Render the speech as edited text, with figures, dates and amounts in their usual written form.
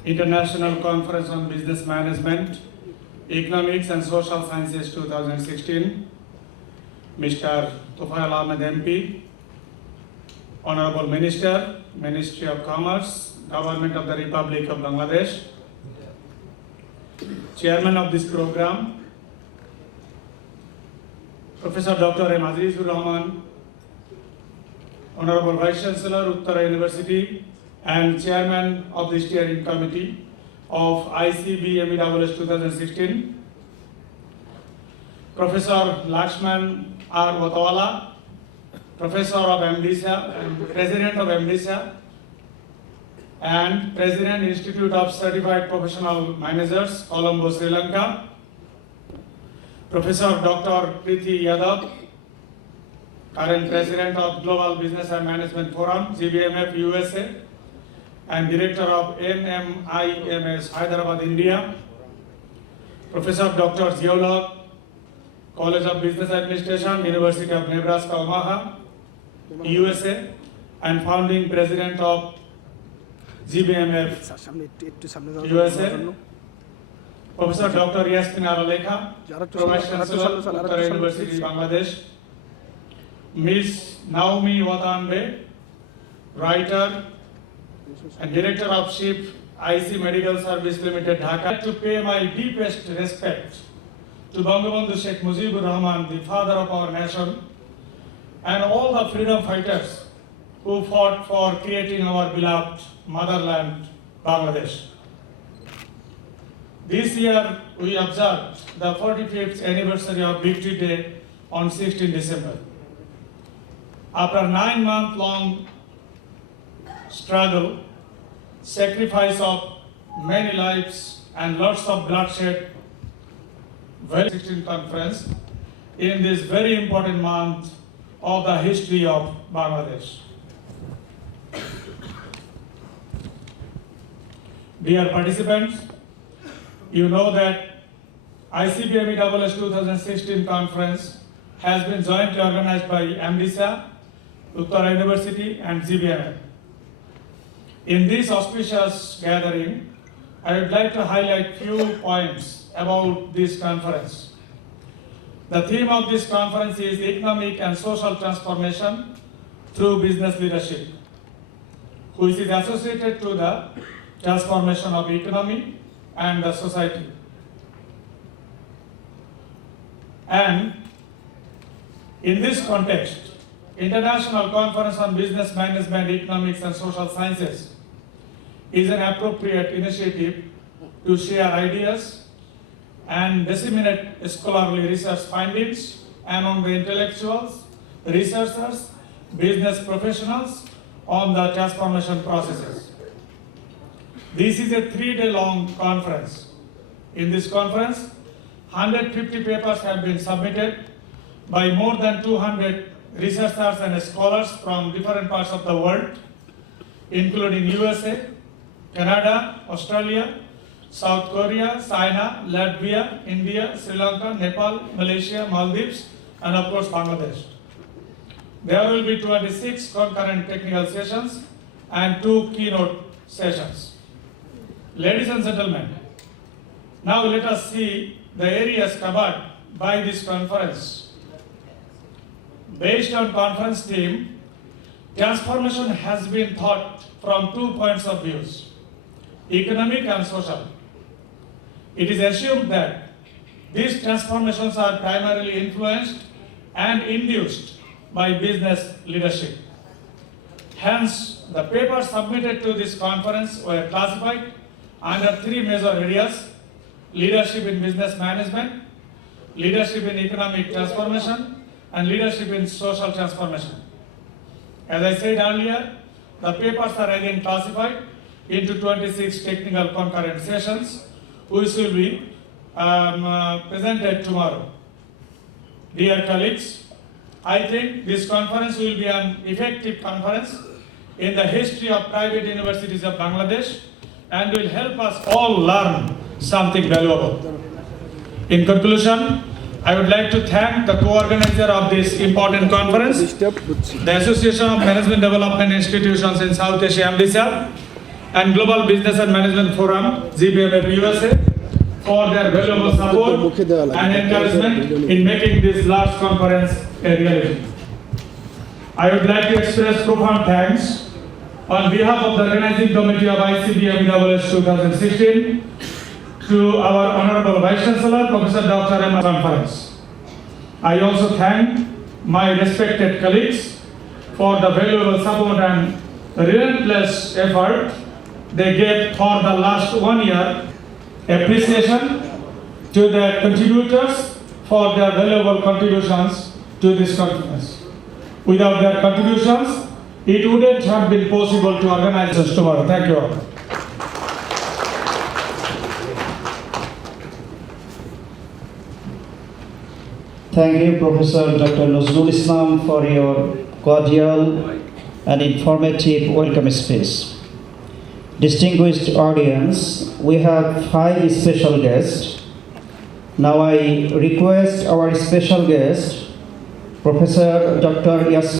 International Conference on Business Management, Economics and Social Sciences 2016, Mr. Tufail Ahmed MP, Honorable Minister, Ministry of Commerce, Government of the Republic of Bangladesh, Chairman of this program, Professor Dr. M. Azizur Rahman, Honorable Vice Chancellor, Uttara University, and Chairman of the Steering Committee of ICB MESS 2016, Professor Lakshman R. Watawala, Professor of MDSA and President of MDSA, and President Institute of Certified Professional Managers, Colombo, Sri Lanka, Professor Dr. Preeti Yadav, current President of Global Business and Management Forum, GBMF USA, and Director of NMIMS Hyderabad, India, Professor Dr. Ziaulog, College of Business Administration, University of Nebraska, Omaha, USA, and founding President of GBMF USA, Professor Dr. Yasmin Aralekha, Vice Chancellor, Uttara University, Bangladesh, Ms. Naomi Watanbe, writer and Director of SHIP IC Medical Service Limited, Dhaka, to pay my deepest respect to Bangabandhu Sheikh Mujibur Rahman, the father of our nation, and all the freedom fighters who fought for creating our beloved motherland, Bangladesh. This year, we observed the 45th anniversary of Victory Day on 16 December. After a 9-month-long struggle, sacrifice of many lives, and lots of bloodshed, 16th conference in this very important month of the history of Bangladesh. Dear participants, you know that ICB MESS 2016 conference has been jointly organized by MDSA, Uttara University, and GBMF. In this auspicious gathering, I would like to highlight few points about this conference. The theme of this conference is economic and social transformation through business leadership, which is associated to the transformation of economy and the society. And in this context, International Conference on Business Management, Economics and Social Sciences is an appropriate initiative to share ideas and disseminate scholarly research findings among the intellectuals, researchers, business professionals on the transformation processes. This is a 3-day-long conference. In this conference, 150 papers have been submitted by more than 200 researchers and scholars from different parts of the world, including USA, Canada, Australia, South Korea, China, Latvia, India, Sri Lanka, Nepal, Malaysia, Maldives, and of course Bangladesh. There will be 26 concurrent technical sessions and 2 keynote sessions. Ladies and gentlemen, now let us see the areas covered by this conference. Based on conference theme, transformation has been thought from 2 points of view, economic and social. It is assumed that these transformations are primarily influenced and induced by business leadership. Hence, the papers submitted to this conference were classified under 3 major areas: leadership in business management, leadership in economic transformation, and leadership in social transformation. As I said earlier, the papers are again classified into 26 technical concurrent sessions, which will be presented tomorrow. Dear colleagues, I think this conference will be an effective conference in the history of private universities of Bangladesh and will help us all learn something valuable. In conclusion, I would like to thank the co-organizer of this important conference, the Association of Management Development Institutions in South Asia, MDSA, and Global Business and Management Forum, GBMF USA, for their valuable support and encouragement in making this large conference a reality. I would like to express profound thanks on behalf of the organizing committee of ICBM EWS 2016 to our Honorable Vice Chancellor, Professor Dr. M. Conference. I also thank my respected colleagues for the valuable support and relentless effort they gave for the last 1 year. Appreciation to the contributors for their valuable contributions to this conference. Without their contributions, it wouldn't have been possible to organize this tomorrow. Thank you all. Thank you, Professor Dr. Nazrul Islam, for your cordial and informative welcome speech. Distinguished audience, we have 5 special guests. Now I request our special guest, Professor Dr. Yas